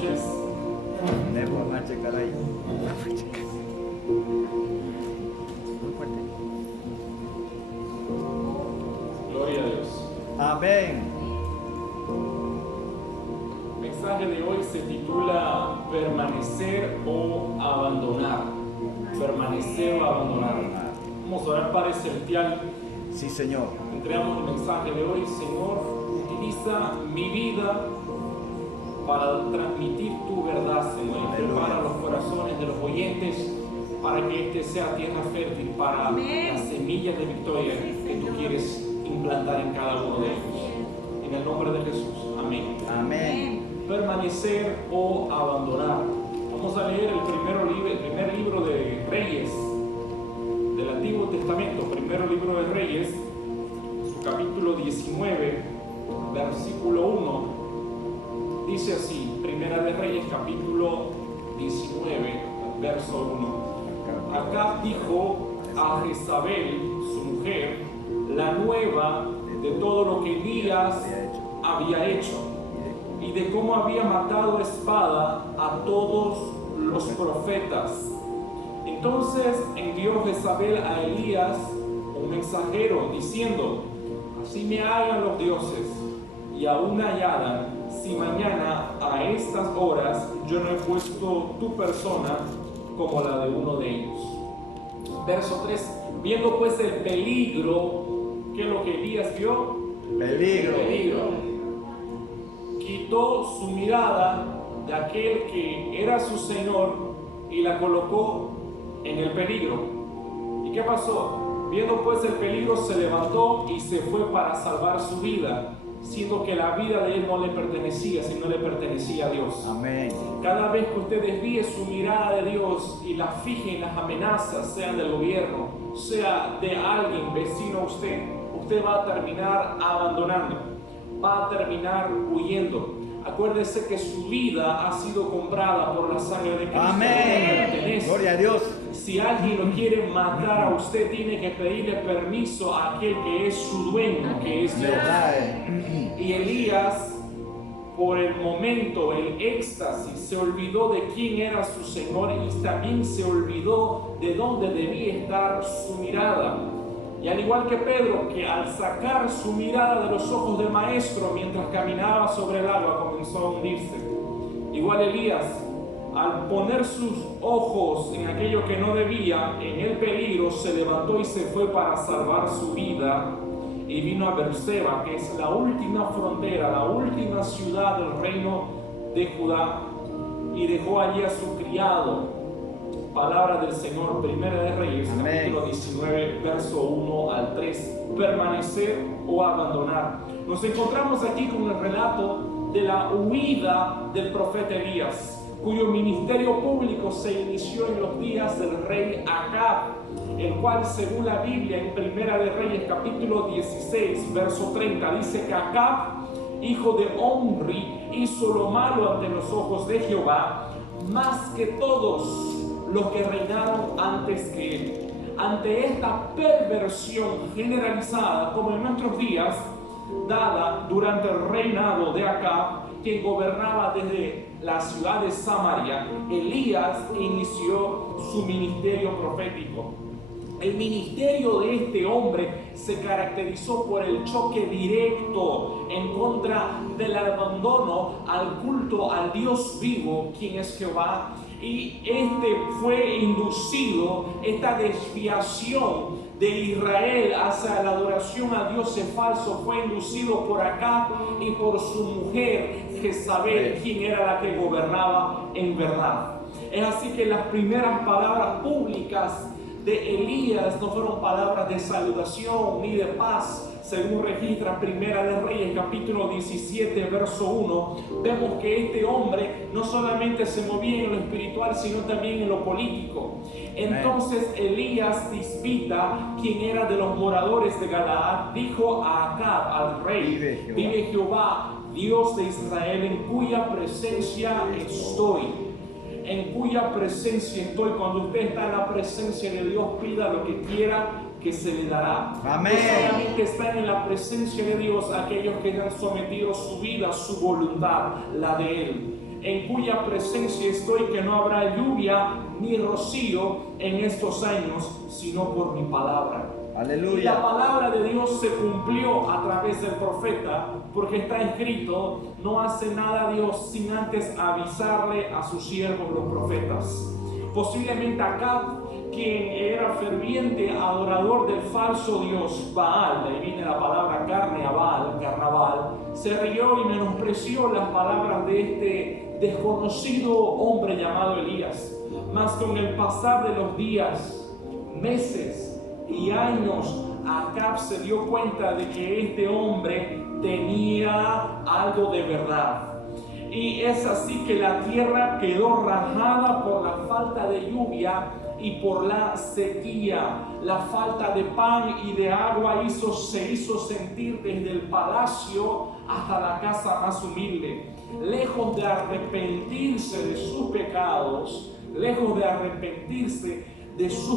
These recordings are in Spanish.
noches. Gloria a Dios. Amén. El mensaje de hoy se titula Permanecer o abandonar. Permanecer o abandonar. Vamos a orar, Padre Celestial. Sí, Señor. Entregamos el mensaje de hoy, Señor. Utiliza mi vida para transmitir tu verdad, Señor. Y prepara los corazones de los oyentes para que este sea tierra fértil para las semillas de victoria que tú quieres implantar en cada uno de ellos. En el nombre de Jesús. Amén. Amén. Permanecer o abandonar. Vamos a leer el primer libro de Reyes del Antiguo Testamento, primero libro de Reyes, su capítulo 19, versículo 1. Dice así, Primera de Reyes, capítulo 19, verso 1. Acab dijo a Jezabel, su mujer, la nueva de todo lo que Elías había hecho y de cómo había matado a espada a todos los profetas. Entonces envió Jezabel a Elías un mensajero diciendo: así me hagan los dioses y aún hallaran, si mañana a estas horas yo no he puesto tu persona como la de uno de ellos. Verso 3. Viendo pues el peligro, ¿qué es lo que Elías vio? Peligro. Quitó su mirada de aquel que era su Señor y la colocó en el peligro. ¿Y qué pasó? Viendo pues el peligro, se levantó y se fue para salvar su vida, siendo que la vida de él no le pertenecía, sino le pertenecía a Dios. Amén. Cada vez que usted desvíe su mirada de Dios y la fije en las amenazas, sean del gobierno, sea de alguien vecino a usted, usted va a terminar abandonando, va a terminar huyendo. Acuérdese que su vida ha sido comprada por la sangre de Cristo. Amén. Gloria a Dios. Si alguien lo quiere matar a usted, tiene que pedirle permiso a aquel que es su dueño, que es Dios. Y Elías, por el momento, el éxtasis, se olvidó de quién era su Señor y también se olvidó de dónde debía estar su mirada. Y al igual que Pedro, que al sacar su mirada de los ojos del maestro mientras caminaba sobre el agua comenzó a hundirse. Igual Elías, al poner sus ojos en aquello que no debía, en el peligro, se levantó y se fue para salvar su vida y vino a Berseba, que es la última frontera, la última ciudad del reino de Judá, y dejó allí a su criado. Palabra del Señor, Primera de Reyes, capítulo 19, verso 1 al 3. Permanecer o abandonar. Nos encontramos aquí con el relato de la huida del profeta Elías, cuyo ministerio público se inició en los días del rey Acab, el cual, según la Biblia, en Primera de Reyes, capítulo 16, verso 30, dice que Acab, hijo de Omri, hizo lo malo ante los ojos de Jehová, más que todos los que reinaron antes que él. Ante esta perversión generalizada, como en nuestros días, dada durante el reinado de Acab, quien gobernaba desde la ciudad de Samaria, Elías inició su ministerio profético. El ministerio de este hombre se caracterizó por el choque directo en contra del abandono al culto al Dios vivo, quien es Jehová. Y fue inducido, esta desviación de Israel hacia la adoración a dioses falsos fue inducido por Acab y por su mujer Jezabel, quien era la que gobernaba en verdad. Es así que las primeras palabras públicas de Elías no fueron palabras de saludación ni de paz. Según registra Primera de Reyes, capítulo 17, verso 1, vemos que este hombre no solamente se movía en lo espiritual, sino también en lo político. Entonces Elías Tisbita, quien era de los moradores de Galaad, dijo a Acab, al rey: vive Jehová, Dios de Israel, en cuya presencia estoy. En cuya presencia estoy. Cuando usted está en la presencia de Dios, pida lo que quiera, que se le dará. Amén. No solamente están en la presencia de Dios aquellos que han sometido su vida, su voluntad, la de Él. en cuya presencia estoy, que no habrá lluvia ni rocío en estos años, sino por mi palabra. Aleluya. Y la palabra de Dios se cumplió a través del profeta, porque está escrito: no hace nada Dios sin antes avisarle a sus siervos los profetas. Posiblemente Acab, quien era ferviente adorador del falso dios Baal, de ahí viene la palabra carne a Baal, carnaval, se rió y menospreció las palabras de este desconocido hombre llamado Elías. Mas con el pasar de los días, meses y años, Acab se dio cuenta de que este hombre tenía algo de verdad. Y es así que la tierra quedó rajada por la falta de lluvia y por la sequía. La falta de pan y de agua se hizo sentir desde el palacio hasta la casa más humilde. Lejos de arrepentirse de sus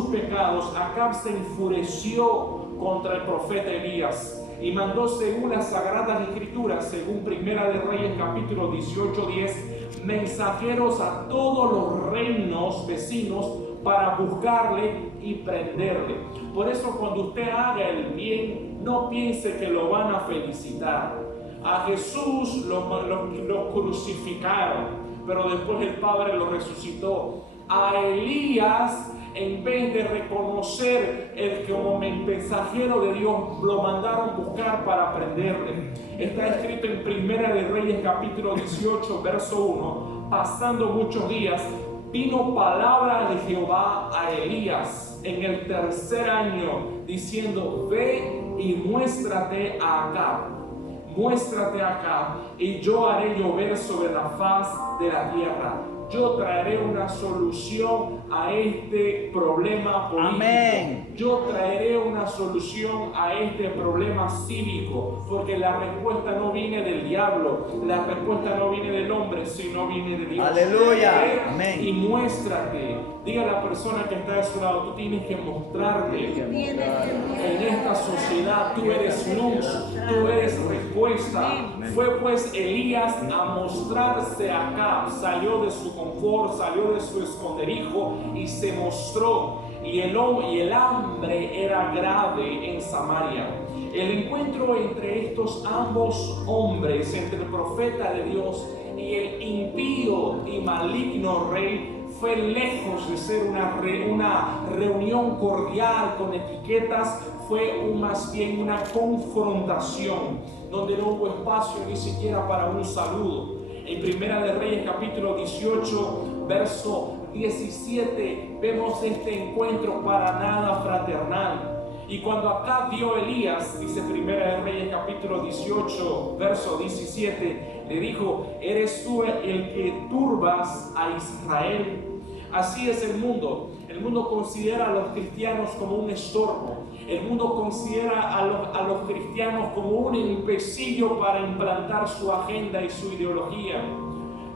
pecados, Acab se enfureció contra el profeta Elías y mandó, según las Sagradas Escrituras, según Primera de Reyes capítulo 18:10, mensajeros a todos los reinos vecinos para buscarle y prenderle. Por eso, cuando usted haga el bien, no piense que lo van a felicitar. A Jesús lo crucificaron, pero después el Padre lo resucitó. A Elías, en vez de reconocer el como mensajero de Dios, lo mandaron buscar para prenderle. Está escrito en Primera de Reyes capítulo 18 verso 1: pasando muchos días, vino palabra de Jehová a Elías en el tercer año, diciendo: ve y muéstrate a Acab, y yo haré llover sobre la faz de la tierra. Yo traeré una solución a este problema político. Amén. Yo traeré una solución a este problema cívico, porque la respuesta no viene del diablo, la respuesta no viene del hombre, sino viene de Dios. Aleluya. Amén. Y muéstrate. Diga a la persona que está a su lado: tú tienes que mostrarte. En esta sociedad tú eres luz, tú eres respuesta. Fue pues Elías a mostrarse acá, salió de su confort, salió de su esconderijo y se mostró. Y el hambre era grave en Samaria. El encuentro entre estos ambos hombres, entre el profeta de Dios y el impío y maligno rey, fue lejos de ser una reunión cordial con etiquetas. Fue más bien una confrontación donde no hubo espacio ni siquiera para un saludo. En Primera de Reyes capítulo 18 verso 17 vemos este encuentro para nada fraternal. Y cuando acá vio Elías, dice Primera de Reyes capítulo 18 verso 17, le dijo: ¿eres tú el que turbas a Israel? Así es el mundo. El mundo considera a los cristianos como un estorbo. El mundo considera a los cristianos como un empecillo para implantar su agenda y su ideología.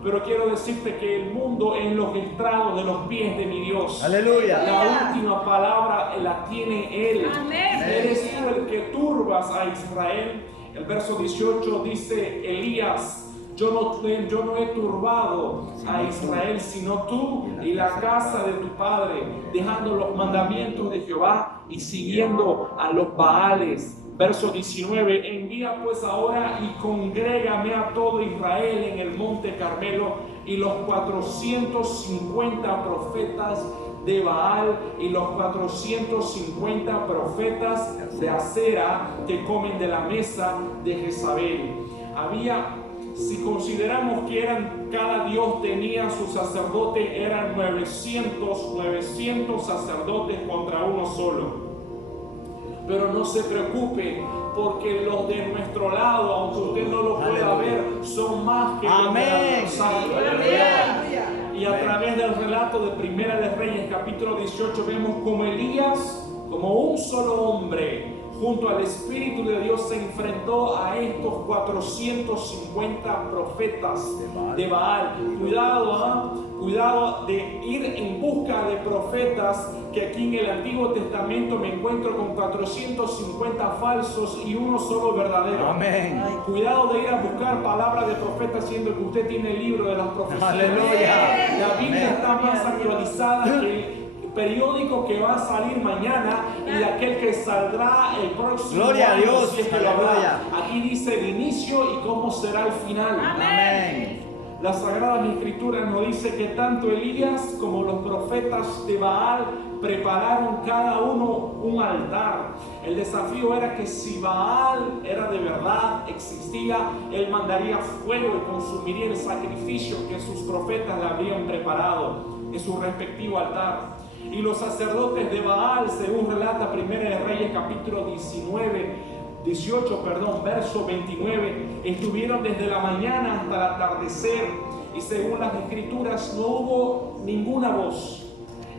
Pero quiero decirte que el mundo es los estrados de los pies de mi Dios. Aleluya. La última palabra la tiene Él. Amén. Eres tú el que turbas a Israel. El verso 18 dice: Elías, yo no he turbado a Israel, sino tú y la casa de tu padre, dejando los mandamientos de Jehová y siguiendo a los Baales. Verso 19: envía pues ahora y congrégame a todo Israel en el monte Carmelo, y los 450 profetas de Baal y los 450 profetas de Acera que comen de la mesa de Jezabel. Si consideramos que cada dios tenía su sacerdote, eran 900 sacerdotes contra uno solo. Pero no se preocupe, porque los de nuestro lado, aunque usted no lo pueda ver, son más que los del adversario. Y a través del relato de Primera de Reyes capítulo 18 vemos como Elías, como un solo hombre, junto al Espíritu de Dios, se enfrentó a estos 450 profetas de Baal. Cuidado de ir en busca de profetas, que aquí en el Antiguo Testamento me encuentro con 450 falsos y uno solo verdadero. Amén. Cuidado de ir a buscar palabras de profetas, siendo que usted tiene el libro de las profecías. Aleluya. La Biblia Amén. está más actualizada que periódico que va a salir mañana y aquel que saldrá el próximo Gloria a año, Dios. si es que lo habrá. Aleluya. Aquí dice el inicio y cómo será el final. Amén. Las Sagradas Escrituras nos dice que tanto Elías como los profetas de Baal prepararon cada uno un altar. El desafío era que si Baal era de verdad, existía, él mandaría fuego y consumiría el sacrificio que sus profetas le habrían preparado en su respectivo altar. Y los sacerdotes de Baal, según relata 1 de Reyes capítulo 18, verso 29, estuvieron desde la mañana hasta el atardecer, y según las escrituras no hubo ninguna voz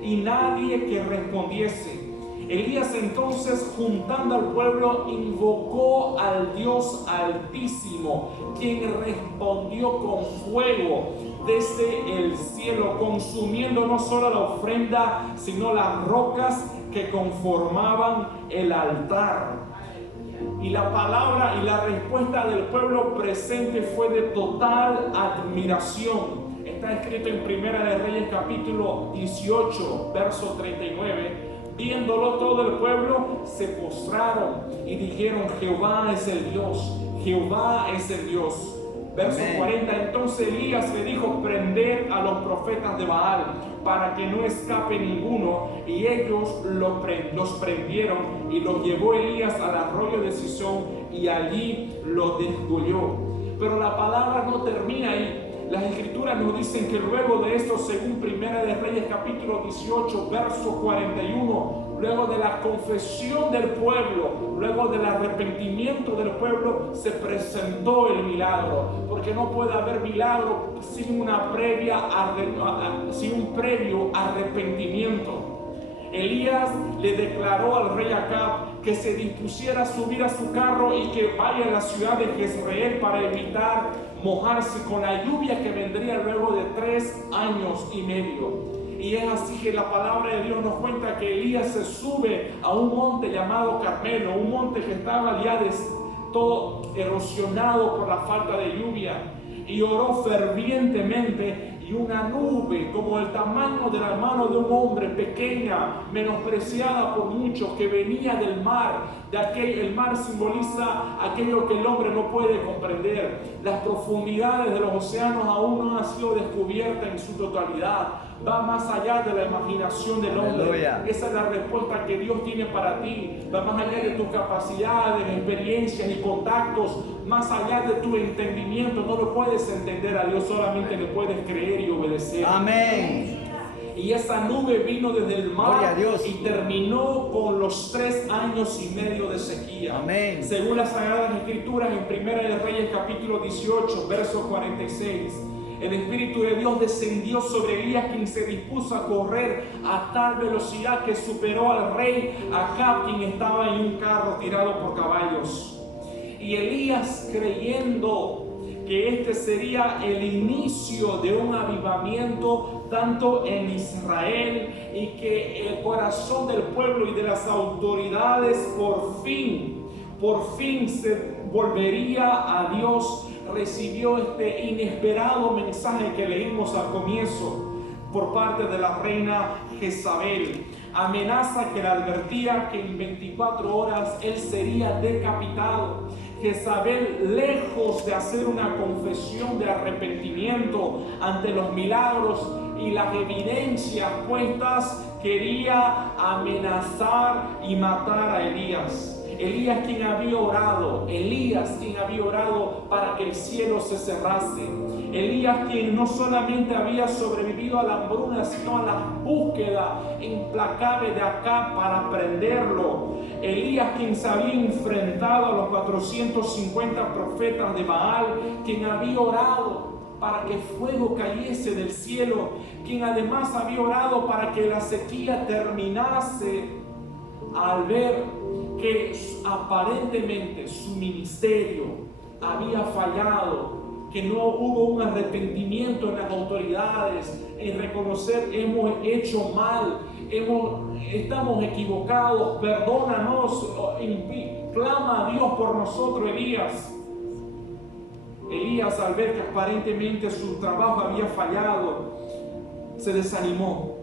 y nadie que respondiese. Elías entonces, juntando al pueblo, invocó al Dios Altísimo, quien respondió con fuego desde el cielo, consumiendo no solo la ofrenda, sino las rocas que conformaban el altar. Y la palabra y la respuesta del pueblo presente fue de total admiración. Está escrito en 1 de Reyes capítulo 18, verso 39. Viéndolo todo el pueblo, se postraron y dijeron: Jehová es el Dios, Jehová es el Dios. Verso 40, entonces Elías le dijo: prended a los profetas de Baal, para que no escape ninguno. Y ellos los prendieron, y los llevó Elías al arroyo de Cisón, y allí los desgolló. Pero la palabra no termina ahí. Las escrituras nos dicen que luego de esto, según 1 de Reyes capítulo 18, verso 41, luego de la confesión del pueblo, luego del arrepentimiento del pueblo, se presentó el milagro, porque no puede haber milagro sin un previo arrepentimiento. Elías le declaró al rey Acab que se dispusiera a subir a su carro y que vaya a la ciudad de Jezreel para evitar mojarse con la lluvia que vendría luego de 3 años y medio. Y es así que la palabra de Dios nos cuenta que Elías se sube a un monte llamado Carmelo, un monte que estaba ya todo erosionado por la falta de lluvia, y oró fervientemente. Y una nube como el tamaño de la mano de un hombre, pequeña, menospreciada por muchos, que venía del mar. El mar simboliza aquello que el hombre no puede comprender. Las profundidades de los océanos aún no han sido descubiertas en su totalidad. Va más allá de la imaginación del hombre. Aleluya. Esa es la respuesta que Dios tiene para ti. Va más allá de tus capacidades, experiencias y contactos, más allá de tu entendimiento. No lo puedes entender a Dios, solamente le puedes creer y obedecer. Amén. Y esa nube vino desde el mar y terminó con los 3 años y medio de sequía. Amén. Según las Sagradas Escrituras, en 1 de Reyes capítulo 18, verso 46, el Espíritu de Dios descendió sobre Elías, quien se dispuso a correr a tal velocidad que superó al rey Acab, quien estaba en un carro tirado por caballos. Y Elías, creyendo que este sería el inicio de un avivamiento tanto en Israel, y que el corazón del pueblo y de las autoridades por fin se volvería a Dios, recibió este inesperado mensaje que leímos al comienzo por parte de la reina Jezabel. Amenaza que le advertía que en 24 horas él sería decapitado. Jezabel, lejos de hacer una confesión de arrepentimiento ante los milagros y las evidencias puestas, quería amenazar y matar a Elías. Elías quien había orado para que el cielo se cerrase. Elías quien no solamente había sobrevivido a la hambruna, sino a la búsqueda implacable de Acab para prenderlo. Elías quien se había enfrentado a los 450 profetas de Baal, quien había orado para que fuego cayese del cielo, quien además había orado para que la sequía terminase, al ver que aparentemente su ministerio había fallado, que no hubo un arrepentimiento en las autoridades, en reconocer hemos hecho mal, estamos equivocados, perdónanos, clama a Dios por nosotros. Elías, al ver que aparentemente su trabajo había fallado, se desanimó,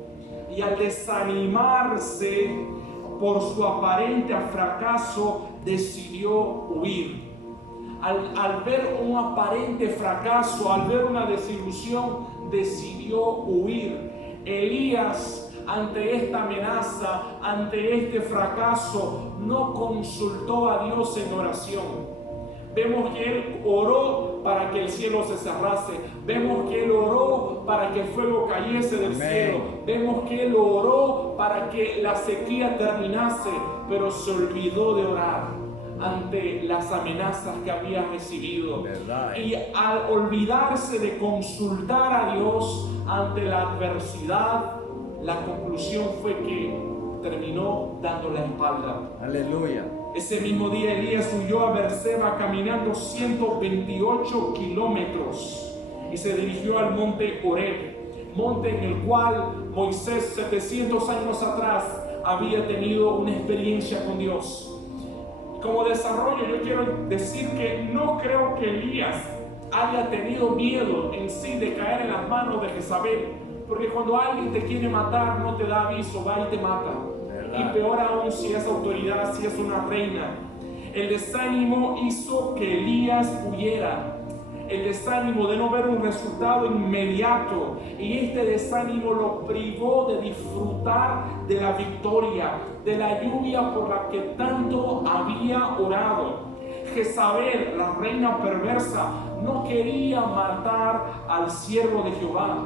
y al desanimarse por su aparente fracaso decidió huir. Al ver un aparente fracaso, al ver una desilusión, decidió huir. Elías, ante esta amenaza, ante este fracaso, no consultó a Dios en oración. Vemos que él oró para que el cielo se cerrase. Vemos que él oró para que el fuego cayese del cielo. Vemos que él oró para que la sequía terminase, pero se olvidó de orar ante las amenazas que había recibido. Y al olvidarse de consultar a Dios ante la adversidad, la conclusión fue que terminó dando la espalda. Aleluya. Ese mismo día Elías huyó a Berseba caminando 128 kilómetros y se dirigió al monte Horeb, monte en el cual Moisés 700 años atrás había tenido una experiencia con Dios. Como desarrollo, yo quiero decir que no creo que Elías haya tenido miedo en sí de caer en las manos de Jezabel, porque cuando alguien te quiere matar no te da aviso, va y te mata. Y peor aún si es autoridad, si es una reina. El desánimo hizo que Elías huyera. El desánimo de no ver un resultado inmediato, y este desánimo lo privó de disfrutar de la victoria, de la lluvia por la que tanto había orado. Jezabel, la reina perversa, no quería matar al siervo de Jehová.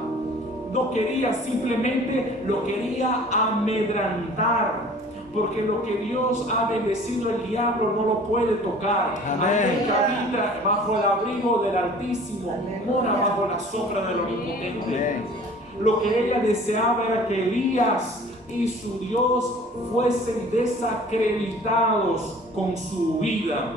No quería, simplemente lo quería amedrantar, porque lo que Dios ha bendecido, el diablo no lo puede tocar. Aquel que habita bajo el abrigo del Altísimo mora bajo la sombra del Omnipotente. Lo que ella deseaba era que Elías y su Dios fuesen desacreditados con su vida.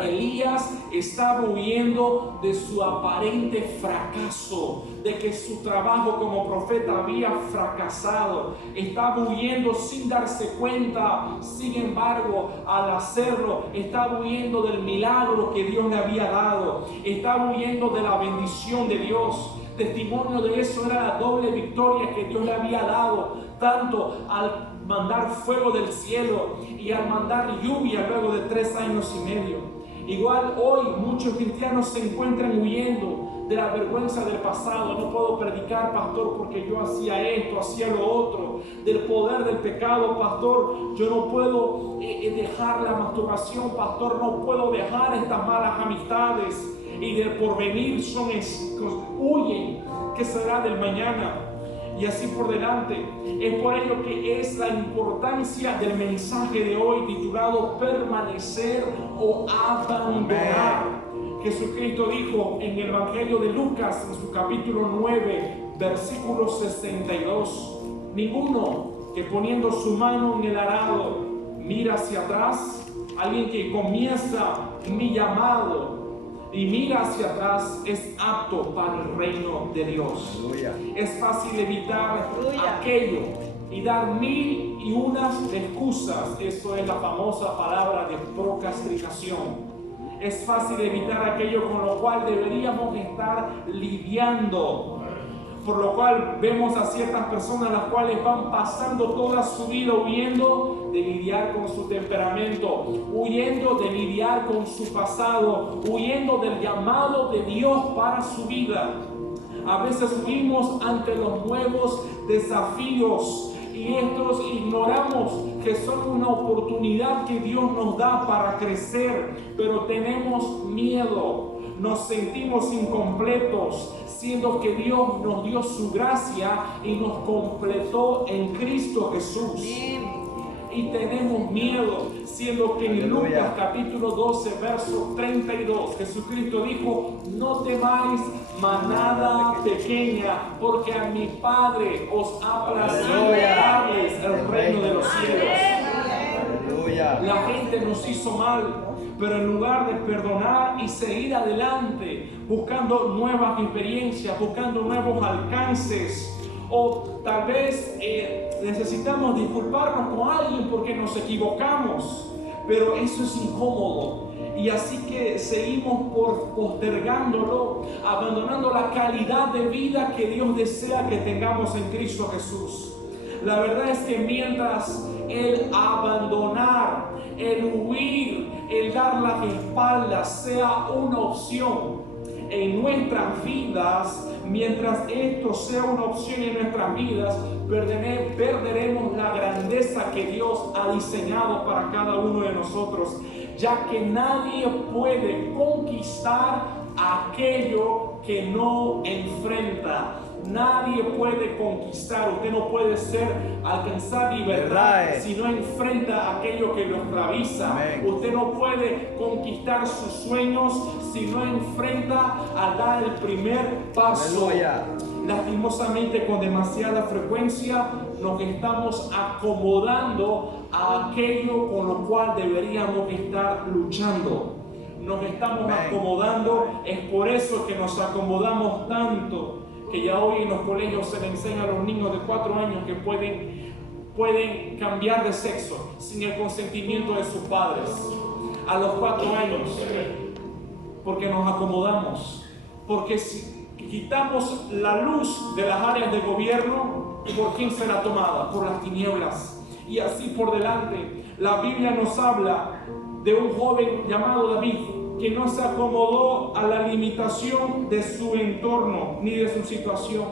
Elías estaba huyendo de su aparente fracaso, de que su trabajo como profeta había fracasado. Estaba huyendo sin darse cuenta. Sin embargo, al hacerlo, estaba huyendo del milagro que Dios le había dado. Estaba huyendo de la bendición de Dios. Testimonio de eso era la doble victoria que Dios le había dado, tanto al mandar fuego del cielo y al mandar lluvia luego de 3 años y medio. Igual hoy muchos cristianos se encuentran huyendo de la vergüenza del pasado. No puedo predicar, pastor, porque yo hacía esto, hacía lo otro. Del poder del pecado, pastor, yo no puedo dejar la masturbación, pastor, no puedo dejar estas malas amistades. Y del porvenir huyen. ¿Qué será del mañana? Y así por delante. Es por ello que es la importancia del mensaje de hoy titulado permanecer o abandonar. Jesucristo dijo en el Evangelio de Lucas, en su capítulo 9, versículo 62, ninguno que poniendo su mano en el arado mira hacia atrás, alguien que comienza mi llamado y mira hacia atrás, es apto para el reino de Dios. Aleluya. Es fácil evitar aquello y dar 1001 excusas. Eso es la famosa palabra de procrastinación. Es fácil evitar aquello con lo cual deberíamos estar lidiando. Por lo cual vemos a ciertas personas las cuales van pasando toda su vida huyendo de lidiar con su temperamento, huyendo de lidiar con su pasado, huyendo del llamado de Dios para su vida. A veces huimos ante los nuevos desafíos y estos ignoramos que son una oportunidad que Dios nos da para crecer, pero tenemos miedo, nos sentimos incompletos, siendo que Dios nos dio su gracia y nos completó en Cristo Jesús. Y tenemos miedo, siendo que en Lucas capítulo 12, verso 32, Jesucristo dijo: no temáis, manada pequeña, porque a mi Padre os ha placido darles el reino de los cielos. Aleluya. La gente nos hizo mal, pero en lugar de perdonar y seguir adelante, buscando nuevas experiencias, buscando nuevos alcances, o tal vez necesitamos disculparnos con alguien porque nos equivocamos, pero eso es incómodo. Y así que seguimos postergándolo, abandonando la calidad de vida que Dios desea que tengamos en Cristo Jesús. La verdad es que mientras el abandonar, el huir, el dar las espaldas sea una opción en nuestras vidas, mientras esto sea una opción en nuestras vidas, perderemos la grandeza que Dios ha diseñado para cada uno de nosotros, ya que nadie puede conquistar aquello que no enfrenta. Nadie puede conquistar, usted no puede alcanzar libertad si no enfrenta aquello que lo esclaviza. Usted no puede conquistar sus sueños si no enfrenta a dar el primer paso. Aleluya. Lastimosamente, con demasiada frecuencia nos estamos acomodando a aquello con lo cual deberíamos estar luchando. Nos estamos acomodando, es por eso que nos acomodamos tanto, que ya hoy en los colegios se le enseña a los niños de 4 años que pueden cambiar de sexo sin el consentimiento de sus padres. A los 4 años, porque nos acomodamos, porque si quitamos la luz de las áreas de gobierno, ¿por quién será tomada? Por las tinieblas. Y así por delante. La Biblia nos habla de un joven llamado David, que no se acomodó a la limitación de su entorno ni de su situación.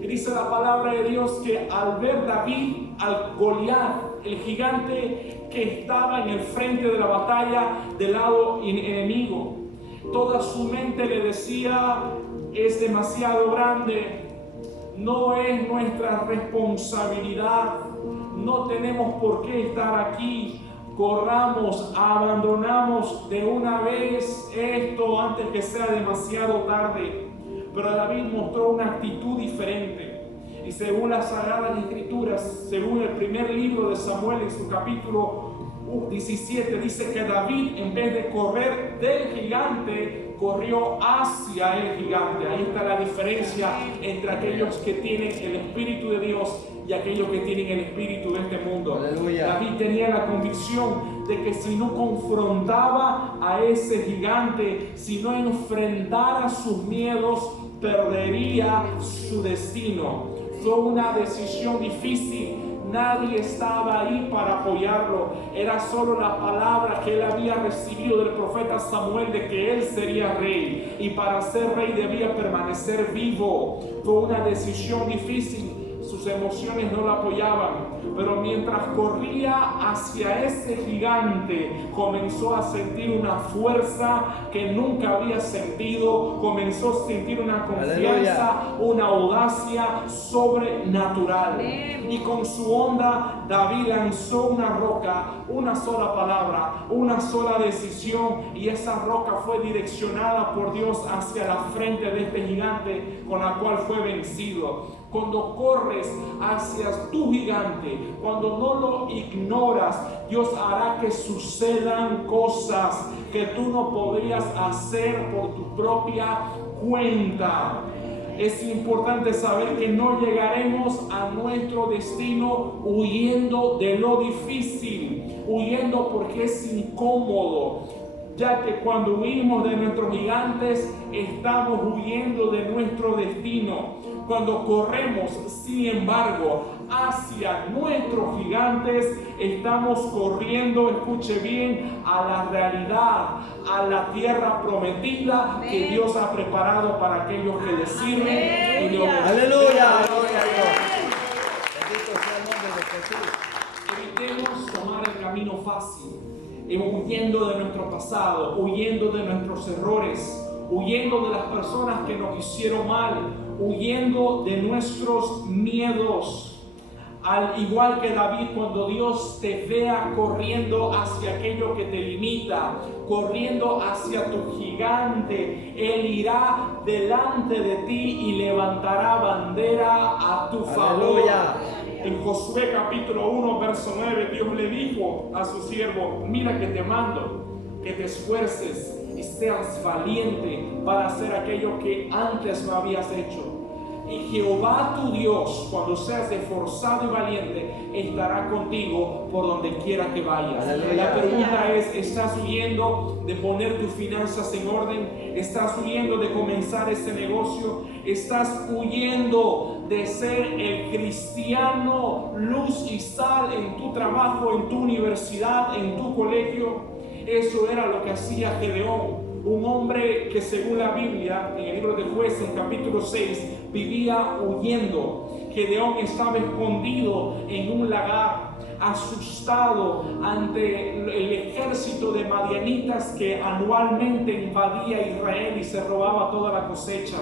Y dice la palabra de Dios que al ver David, al Goliat, el gigante que estaba en el frente de la batalla del lado enemigo, toda su mente le decía: es demasiado grande, no es nuestra responsabilidad, no tenemos por qué estar aquí. Corramos, abandonamos de una vez esto antes que sea demasiado tarde. Pero David mostró una actitud diferente. Y según las Sagradas Escrituras, según el primer libro de Samuel en su capítulo 17, dice que David, en vez de correr del gigante, corrió hacia el gigante. Ahí está la diferencia entre aquellos que tienen el Espíritu de Dios y aquellos que tienen el espíritu de este mundo. Aleluya. David tenía la convicción de que si no confrontaba a ese gigante, si no enfrentara sus miedos, perdería su destino. Fue una decisión difícil. Nadie estaba ahí para apoyarlo. Era solo la palabra que él había recibido del profeta Samuel de que él sería rey. Y para ser rey debía permanecer vivo. Fue una decisión difícil. Sus emociones no lo apoyaban, pero mientras corría hacia ese gigante, comenzó a sentir una fuerza que nunca había sentido, comenzó a sentir una confianza, una audacia sobrenatural. Y con su onda, David lanzó una roca, una sola palabra, una sola decisión, y esa roca fue direccionada por Dios hacia la frente de este gigante con la cual fue vencido. Cuando corres hacia tu gigante, cuando no lo ignoras, Dios hará que sucedan cosas que tú no podrías hacer por tu propia cuenta. Es importante saber que no llegaremos a nuestro destino huyendo de lo difícil, huyendo porque es incómodo, ya que cuando huimos de nuestros gigantes, estamos huyendo de nuestro destino. Cuando corremos, sin embargo, hacia nuestros gigantes, estamos corriendo, escuche bien, a la realidad, a la tierra prometida que Dios ha preparado para aquellos que le sirven y le obedecen. Aleluya, gloria a Dios. Bendito sea el nombre de Jesús. Evitemos tomar el camino fácil, huyendo de nuestro pasado, huyendo de nuestros errores, huyendo de las personas que nos hicieron mal, huyendo de nuestros miedos. Al igual que David, cuando Dios te vea corriendo hacia aquello que te limita, corriendo hacia tu gigante, Él irá delante de ti y levantará bandera a tu favor. Aleluya. En Josué capítulo 1, verso 9, Dios le dijo a su siervo: mira que te mando, que te esfuerces y seas valiente para hacer aquello que antes no habías hecho. Y Jehová tu Dios, cuando seas esforzado y valiente, estará contigo por donde quiera que vayas. Aleluya. La pregunta es: ¿estás huyendo de poner tus finanzas en orden? ¿Estás huyendo de comenzar ese negocio? ¿Estás huyendo de ser el cristiano luz y sal en tu trabajo, en tu universidad, en tu colegio? Eso era lo que hacía Gedeón. Un hombre que, según la Biblia, en el libro de Jueces, en capítulo 6, vivía huyendo. Gedeón estaba escondido en un lagar, asustado ante el ejército de madianitas que anualmente invadía Israel y se robaba toda la cosecha.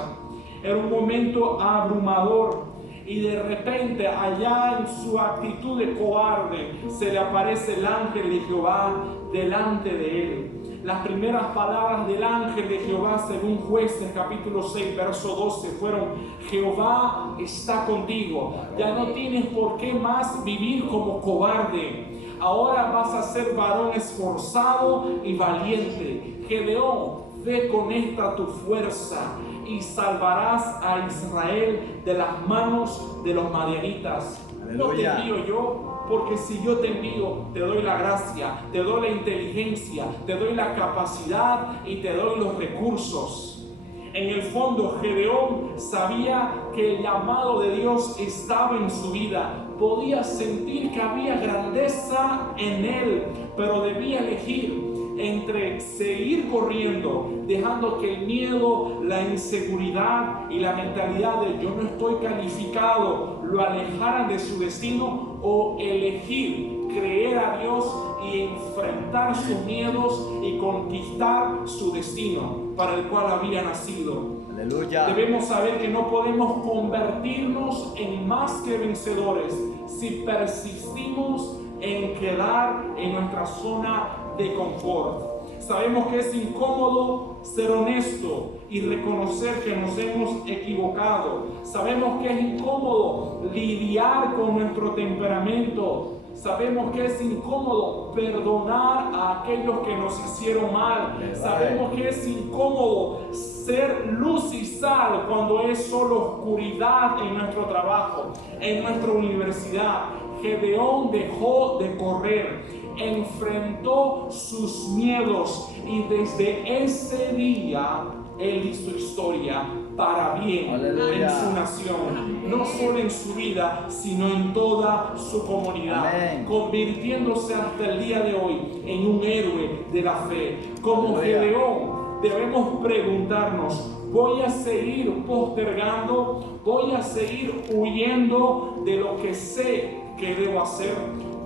Era un momento abrumador. Y de repente, allá en su actitud de cobarde, se le aparece el ángel de Jehová delante de él. Las primeras palabras del ángel de Jehová, según Jueces capítulo 6, verso 12, fueron: Jehová está contigo. Ya no tienes por qué más vivir como cobarde. Ahora vas a ser varón esforzado y valiente. Gedeón, ve con esta tu fuerza y salvarás a Israel de las manos de los madianitas. Aleluya. No te envío yo, porque si yo te envío, te doy la gracia, te doy la inteligencia, te doy la capacidad y te doy los recursos. En el fondo, Gedeón sabía que el llamado de Dios estaba en su vida. Podía sentir que había grandeza en él, pero debía elegir entre seguir corriendo, dejando que el miedo, la inseguridad y la mentalidad de yo no estoy calificado lo alejaran de su destino, o elegir creer a Dios y enfrentar sus miedos y conquistar su destino para el cual había nacido. Aleluya. Debemos saber que no podemos convertirnos en más que vencedores si persistimos en quedar en nuestra zona de confort. Sabemos que es incómodo ser honesto y reconocer que nos hemos equivocado. Sabemos que es incómodo lidiar con nuestro temperamento. Sabemos que es incómodo perdonar a aquellos que nos hicieron mal. Sabemos que es incómodo ser luz y sal cuando es solo oscuridad en nuestro trabajo, en nuestra universidad. Gedeón dejó de correr, enfrentó sus miedos y desde ese día él hizo historia para bien. Aleluya. En su nación, no solo en su vida, sino en toda su comunidad. Amén. Convirtiéndose hasta el día de hoy en un héroe de la fe. Como Aleluya. Gedeón, debemos preguntarnos: ¿voy a seguir postergando? ¿Voy a seguir huyendo de lo que sé que debo hacer?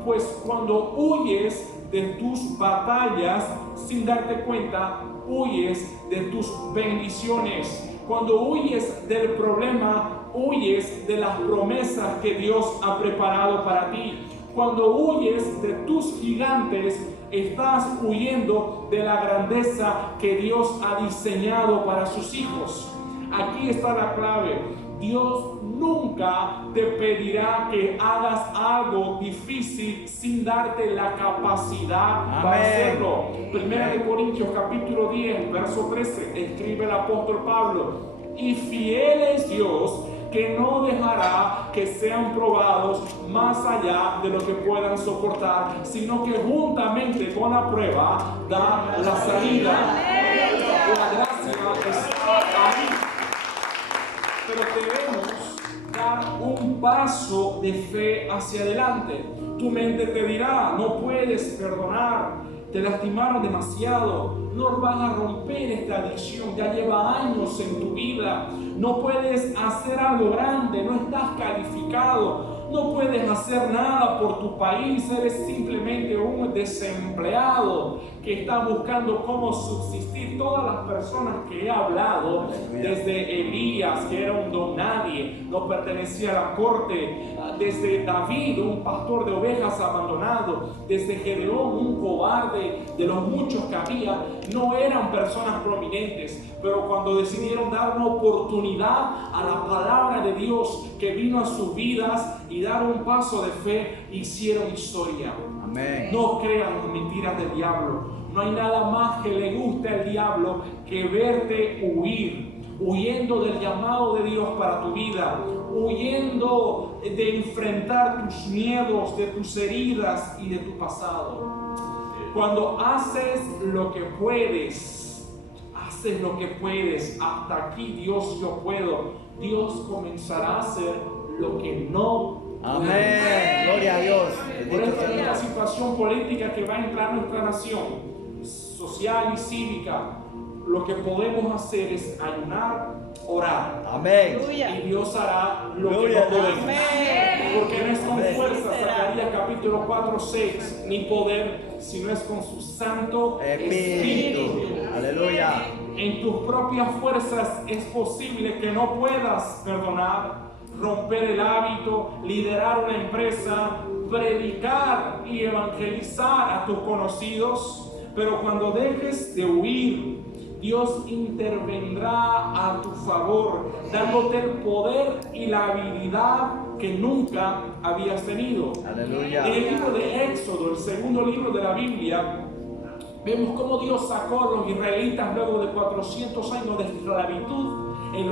Pues cuando huyes de tus batallas sin darte cuenta, huyes de tus bendiciones. Cuando huyes del problema, huyes de las promesas que Dios ha preparado para ti. Cuando huyes de tus gigantes, estás huyendo de la grandeza que Dios ha diseñado para sus hijos. Aquí está la clave. Dios nunca te pedirá que hagas algo difícil sin darte la capacidad. Amén. Para hacerlo. Primera de Corintios capítulo 10, verso 13, escribe el apóstol Pablo: y fiel es Dios, que no dejará que sean probados más allá de lo que puedan soportar, sino que juntamente con la prueba da la salida. La gracia está ahí. Pero debemos dar un paso de fe hacia adelante. Tu mente te dirá: no puedes perdonar, te lastimaron demasiado, no vas a romper esta adicción, ya lleva años en tu vida, no puedes hacer algo grande, no estás calificado, no puedes hacer nada por tu país, eres simplemente un desempleado que está buscando cómo subsistir. Todas las personas que he hablado, desde Elías, que era un don nadie, no pertenecía a la corte, desde David, un pastor de ovejas abandonado, desde Gedeón, un cobarde de los muchos que había, no eran personas prominentes, pero cuando decidieron dar una oportunidad a la palabra de Dios que vino a sus vidas y dar un paso de fe, hicieron historia. Amén. No crean las mentiras del diablo. No hay nada más que le guste al diablo que verte huyendo del llamado de Dios para tu vida, huyendo de enfrentar tus miedos, de tus heridas y de tu pasado. Cuando haces lo que puedes, hasta aquí Dios yo puedo, Dios comenzará a hacer lo que no. Amén. Gloria a Dios. Por esta es una situación política que va a entrar en nuestra nación, social y cívica. Lo que podemos hacer es ayunar, orar. Amén. Y Dios hará lo Gloria que no a Dios. podemos. Porque no es con Amén. fuerza, Zacarías capítulo 4:6, ni poder, sino es con su santo Espíritu. Aleluya. En tus propias fuerzas es posible que no puedas perdonar, romper el hábito, liderar una empresa, predicar y evangelizar a tus conocidos. Pero cuando dejes de huir, Dios intervendrá a tu favor, dándote el poder y la habilidad que nunca habías tenido. Aleluya. En el libro de Éxodo, el segundo libro de la Biblia, vemos cómo Dios sacó a los israelitas luego de 400 años de esclavitud en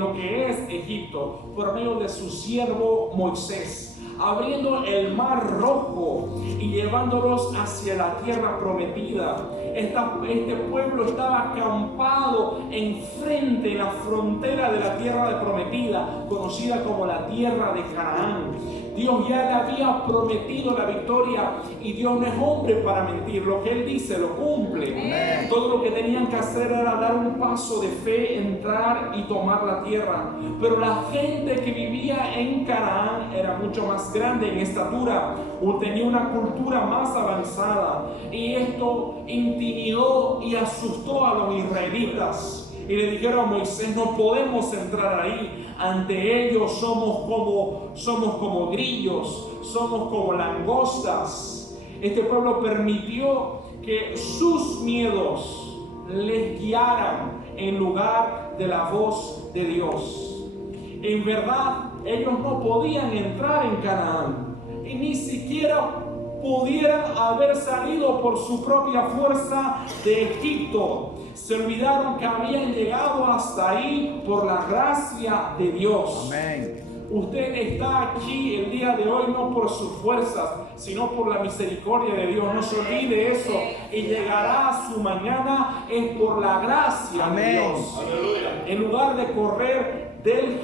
lo que es Egipto, por medio de su siervo Moisés, abriendo el mar rojo y llevándolos hacia la tierra prometida. Este pueblo estaba acampado enfrente, en la frontera de la tierra prometida, conocida como la tierra de Canaán. Dios ya le había prometido la victoria y Dios no es hombre para mentir. Lo que Él dice lo cumple. Amén. Todo lo que tenían que hacer era dar un paso de fe, entrar y tomar la tierra. Pero la gente que vivía en Canaán era mucho más grande en estatura, o tenía una cultura más avanzada, y esto intimidó y asustó a los israelitas. Y le dijeron a Moisés: no podemos entrar ahí. Ante ellos somos como grillos, somos como langostas. Este pueblo permitió que sus miedos les guiaran en lugar de la voz de Dios. En verdad, ellos no podían entrar en Canaán y ni siquiera pudieran haber salido por su propia fuerza de Egipto. Se olvidaron que habían llegado hasta ahí por la gracia de Dios. Amén. Usted está aquí el día de hoy no por sus fuerzas, sino por la misericordia de Dios. No se olvide eso. Y llegará a su mañana es por la gracia de Dios. Aleluya. En lugar de correr del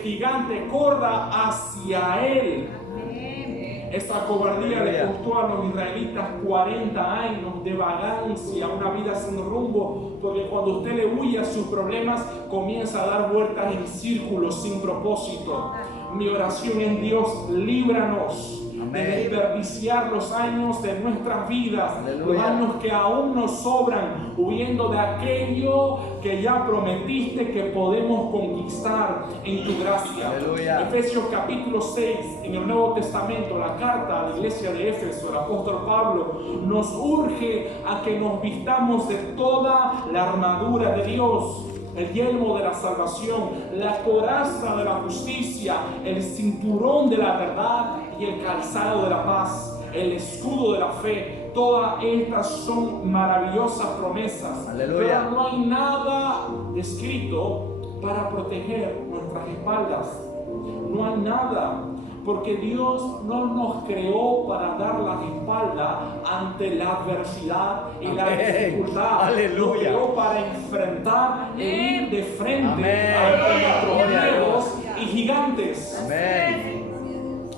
gigante, corra hacia él. Esta cobardía le costó a los israelitas 40 años de vagancia, una vida sin rumbo, porque cuando usted le huye a sus problemas, comienza a dar vueltas en círculos sin propósito. Mi oración es: Dios, líbranos de desperdiciar los años de nuestras vidas, los años que aún nos sobran, huyendo de aquello que ya prometiste que podemos conquistar en tu gracia. Aleluya. Efesios capítulo 6, en el Nuevo Testamento, la carta a la iglesia de Éfeso, el apóstol Pablo nos urge a que nos vistamos de toda la armadura de Dios, el yelmo de la salvación, la coraza de la justicia, el cinturón de la verdad y el calzado de la paz, el escudo de la fe. Todas estas son maravillosas promesas. Aleluya. Pero no hay nada escrito para proteger nuestras espaldas. No hay nada. Porque Dios no nos creó para dar la espalda ante la adversidad y la dificultad. Aleluya. Nos creó para enfrentar e ir de frente Amén. ante nuestros miedos y gigantes. Amén.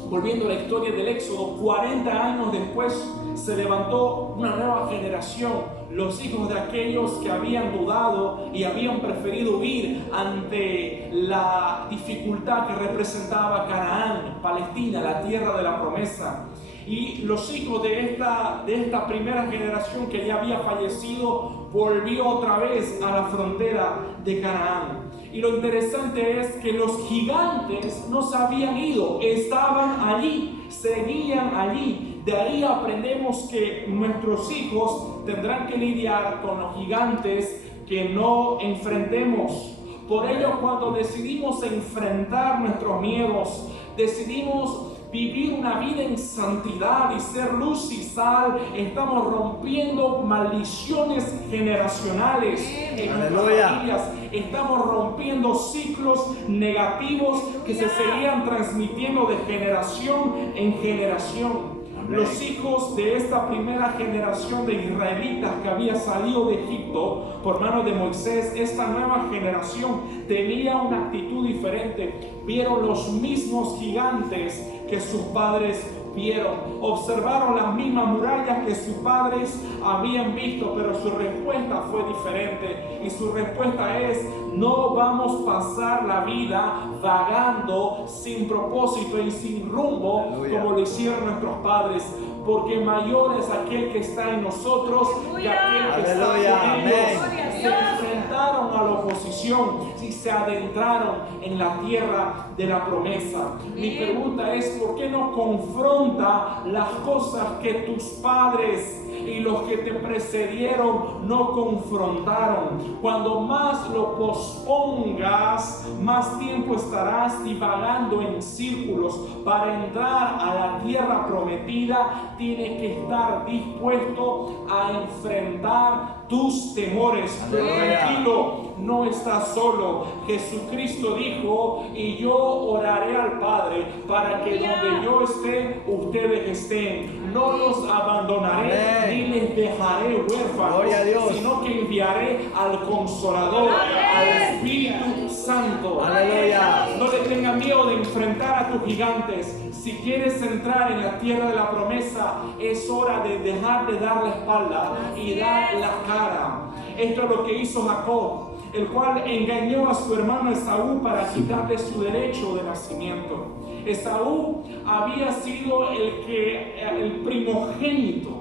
Volviendo a la historia del Éxodo, 40 años después se levantó una nueva generación, los hijos de aquellos que habían dudado y habían preferido huir ante la dificultad que representaba Canaán, Palestina, la tierra de la promesa. Y los hijos de esta primera generación que ya había fallecido volvió otra vez a la frontera de Canaán. Y lo interesante es que los gigantes no se habían ido, estaban allí, seguían allí. De ahí aprendemos que nuestros hijos tendrán que lidiar con los gigantes que no enfrentemos. Por ello, cuando decidimos enfrentar nuestros miedos, decidimos vivir una vida en santidad y ser luz y sal, estamos rompiendo maldiciones generacionales en nuestras familias, estamos rompiendo ciclos negativos que se seguían transmitiendo de generación en generación. Los hijos de esta primera generación de israelitas que había salido de Egipto por mano de Moisés, esta nueva generación tenía una actitud diferente. Vieron los mismos gigantes que sus padres vieron, observaron las mismas murallas que sus padres habían visto, pero su respuesta fue diferente. Y su respuesta es: no vamos a pasar la vida vagando sin propósito y sin rumbo, como lo hicieron nuestros padres, porque mayor es aquel que está en nosotros que aquel que está en ellos. Se enfrentaron a la oposición y se adentraron en la tierra de la promesa. Mi pregunta es: ¿por qué no confronta las cosas que tus padres y los que te precedieron no confrontaron? Cuando más lo pospongas, más tiempo estarás divagando en círculos. Para entrar a la tierra prometida, tienes que estar dispuesto a enfrentar tus temores. Pero tranquilo, no estás solo. Jesucristo dijo: y yo oraré al Padre para que donde yo esté, ustedes estén. No los abandonaré ni les dejaré huérfanos, sino que enviaré al Consolador, al Espíritu Santo. Aleluya. No le tengas miedo de enfrentar a tus gigantes. Si quieres entrar en la tierra de la promesa, es hora de dejar de dar la espalda y dar la cara. Esto es lo que hizo Jacob, el cual engañó a su hermano Esaú para quitarle su derecho de nacimiento. Esaú había sido el primogénito.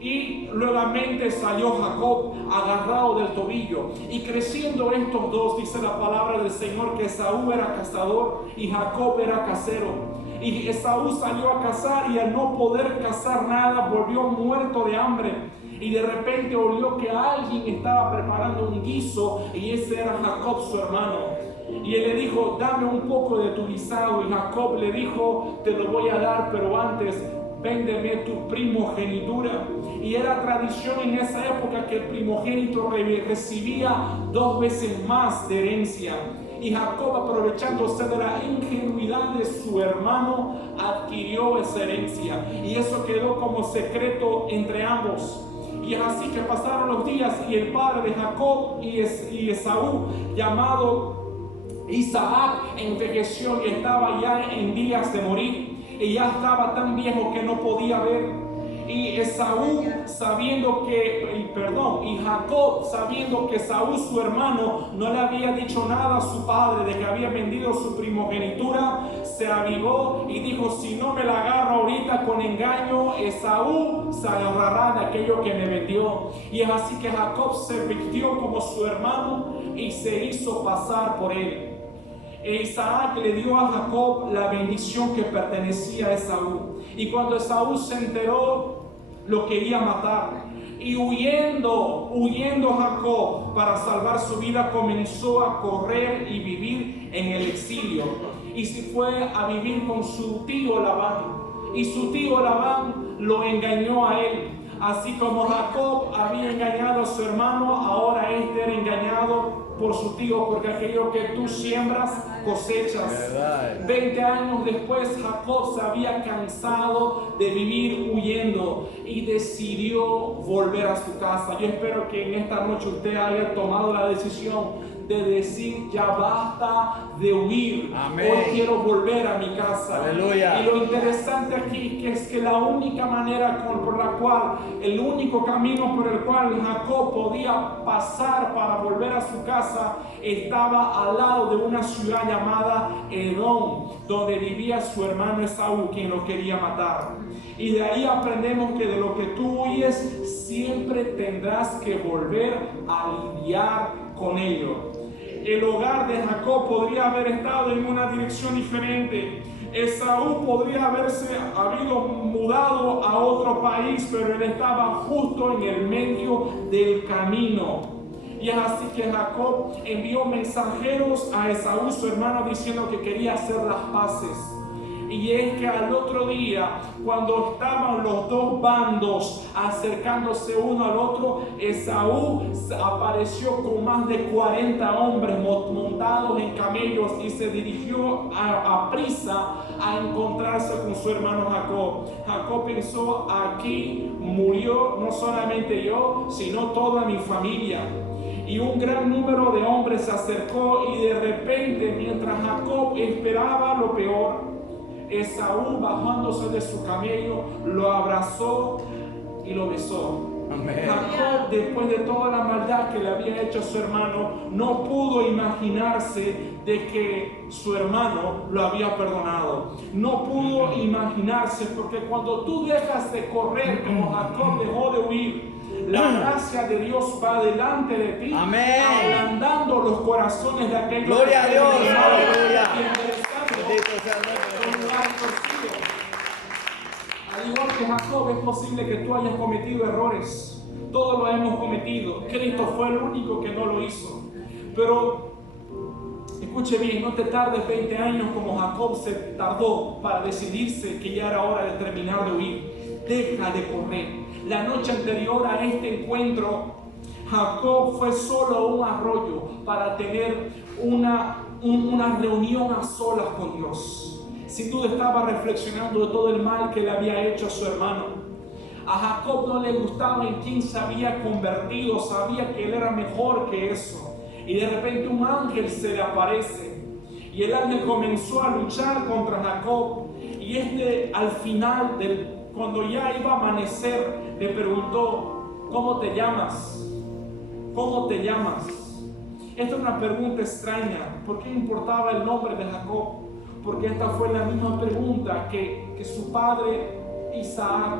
Y nuevamente salió Jacob agarrado del tobillo. Y creciendo estos dos, dice la palabra del Señor, que Esaú era cazador y Jacob era casero. Y Esaú salió a cazar, y al no poder cazar nada, volvió muerto de hambre. Y de repente olió que alguien estaba preparando un guiso, y ese era Jacob, su hermano. Y él le dijo: dame un poco de tu guisado. Y Jacob le dijo: te lo voy a dar, pero antes véndeme tu primogenitura. Y era tradición en esa época que el primogénito recibía 2 veces más de herencia. Y Jacob, aprovechándose de la ingenuidad de su hermano, adquirió esa herencia. Y eso quedó como secreto entre ambos. Y es así que pasaron los días, y el padre de Jacob y Esaú, llamado Isaac, envejeció y estaba ya en días de morir. Y ya estaba tan viejo que no podía ver. Y Jacob, sabiendo que Esaú, su hermano, no le había dicho nada a su padre de que había vendido su primogenitura, se avivó y dijo: si no me la agarro ahorita con engaño, Esaú se agarrará de aquello que me vendió. Y es así que Jacob se vistió como su hermano y se hizo pasar por él. E Isaac le dio a Jacob la bendición que pertenecía a Esaú. Y cuando Esaú se enteró, lo quería matar. Y huyendo Jacob para salvar su vida, comenzó a correr y vivir en el exilio. Y se fue a vivir con su tío Labán. Y su tío Labán lo engañó a él. Así como Jacob había engañado a su hermano, ahora este era engañado por su tío, porque aquello que tú siembras, cosechas. 20 años después, Jacob se había cansado de vivir huyendo y decidió volver a su casa. Yo espero que en esta noche usted haya tomado la decisión de decir: ya basta de huir. Amén. Hoy quiero volver a mi casa. Aleluya. Y lo interesante aquí es que la única manera el único camino por el cual Jacob podía pasar para volver a su casa estaba al lado de una ciudad llamada Edom, donde vivía su hermano Esaú, quien lo quería matar. Y de ahí aprendemos que de lo que tú huyes, siempre tendrás que volver a lidiar con ello. El hogar de Jacob podría haber estado en una dirección diferente. Esaú podría habido mudado a otro país, pero él estaba justo en el medio del camino. Y es así que Jacob envió mensajeros a Esaú, su hermano, diciendo que quería hacer las paces. Y es que al otro día, cuando estaban los dos bandos acercándose uno al otro, Esaú apareció con más de 40 hombres montados en camellos y se dirigió a prisa a encontrarse con su hermano Jacob. Jacob pensó: aquí murió no solamente yo, sino toda mi familia. Y un gran número de hombres se acercó, y de repente, mientras Jacob esperaba lo peor, Esaú, bajándose de su camello, lo abrazó y lo besó. Amén. Jacob, después de toda la maldad que le había hecho a su hermano, no pudo imaginarse de que su hermano lo había perdonado. No pudo imaginarse, porque cuando tú dejas de correr como Jacob dejó de huir, la gracia de Dios va delante de ti, amén, ablandando los corazones de aquellos gloria a Dios, aleluya. Bendito sea el nombre de Dios. Al igual que Jacob, es posible que tú hayas cometido errores. Todos lo hemos cometido. Cristo fue el único que no lo hizo. Pero escuche bien, no te tardes 20 años como Jacob se tardó para decidirse que ya era hora de terminar de huir. Deja de correr. La noche anterior a este encuentro, Jacob fue solo a un arroyo para tener una reunión a solas con Dios. Sin duda estaba reflexionando de todo el mal que le había hecho a su hermano. A Jacob no le gustaba en quién se había convertido, sabía que él era mejor que eso. Y de repente un ángel se le aparece, y el ángel comenzó a luchar contra Jacob. Y al final, cuando ya iba a amanecer, le preguntó: ¿cómo te llamas? ¿Cómo te llamas? Esta es una pregunta extraña. ¿Por qué importaba el nombre de Jacob? Porque esta fue la misma pregunta que su padre Isaac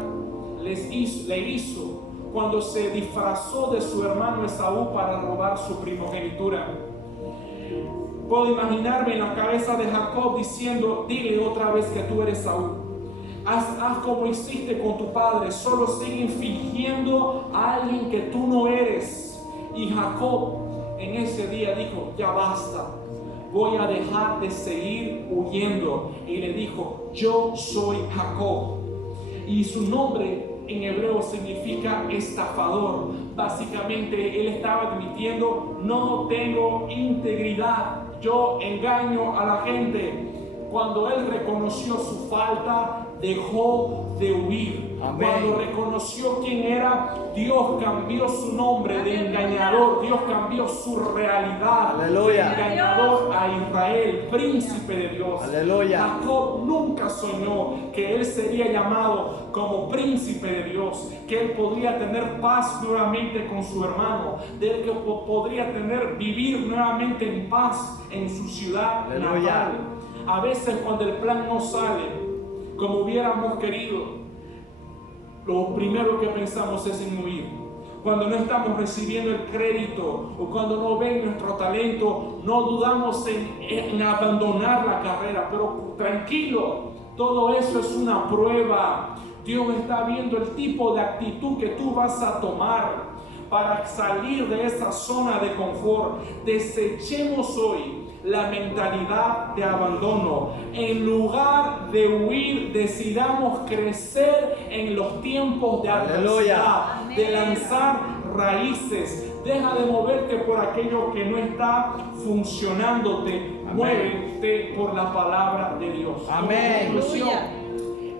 le hizo cuando se disfrazó de su hermano Esaú para robar su primogenitura. Puedo imaginarme en la cabeza de Jacob diciendo: dile otra vez que tú eres Esaú. Haz como hiciste con tu padre, solo siguen fingiendo a alguien que tú no eres. Y Jacob en ese día dijo: ya basta, voy a dejar de seguir huyendo. Y le dijo: yo soy Jacob. Y su nombre en hebreo significa estafador. Básicamente él estaba admitiendo: no tengo integridad, yo engaño a la gente. Cuando él reconoció su falta, dejó de huir. Amén. Cuando reconoció quién era, Dios cambió su nombre de engañador. Dios cambió su realidad. Aleluya. De engañador a Israel, príncipe de Dios. Aleluya. Jacob nunca soñó que él sería llamado como príncipe de Dios, que él podría tener paz nuevamente con su hermano, de que podría vivir nuevamente en paz en su ciudad natal. A veces, cuando el plan no sale como hubiéramos querido, lo primero que pensamos es en huir. Cuando no estamos recibiendo el crédito o cuando no ven nuestro talento, no dudamos en abandonar la carrera. Pero tranquilo, todo eso es una prueba. Dios está viendo el tipo de actitud que tú vas a tomar para salir de esa zona de confort. Desechemos hoy la mentalidad de abandono. En lugar de huir, decidamos crecer en los tiempos de adversidad, de lanzar raíces. Deja de moverte por aquello que no está funcionándote. Muévete por la palabra de Dios. Amén.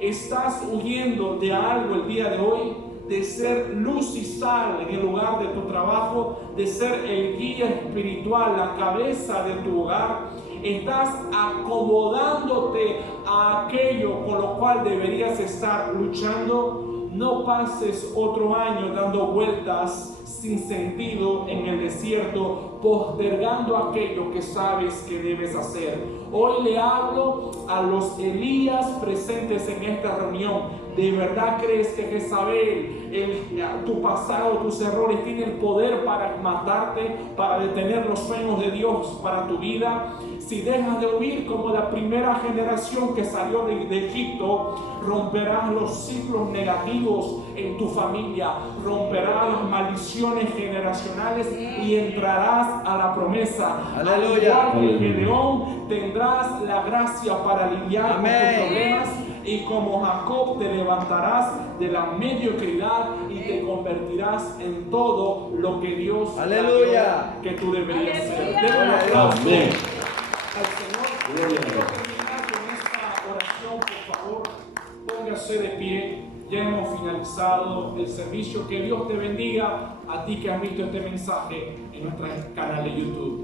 ¿Estás huyendo de algo el día de hoy? De ser luz y sal en el lugar de tu trabajo, de ser el guía espiritual, la cabeza de tu hogar. Estás acomodándote a aquello con lo cual deberías estar luchando. No pases otro año dando vueltas sin sentido en el desierto. postergando aquello que sabes que debes hacer. Hoy le hablo a los Elías presentes en esta reunión. ¿De verdad crees que Jezabel, tu pasado, tus errores, tiene el poder para matarte, para detener los sueños de Dios para tu vida? Si dejas de huir como la primera generación que salió de Egipto, romperás los ciclos negativos en tu familia, romperás las maldiciones generacionales y entrarás a la promesa. Aleluya. Al igual que Gedeón, tendrás la gracia para lidiar con tus problemas. Y como Jacob te levantarás de la mediocridad y te convertirás en todo lo que Dios aleluya que tú deberías ser. Aleluya. Denle un aplauso Amén. al Señor. Quiero terminar con esta oración, por favor. Póngase de pie. Ya hemos finalizado el servicio. Que Dios te bendiga a ti que has visto este mensaje en nuestro canal de YouTube.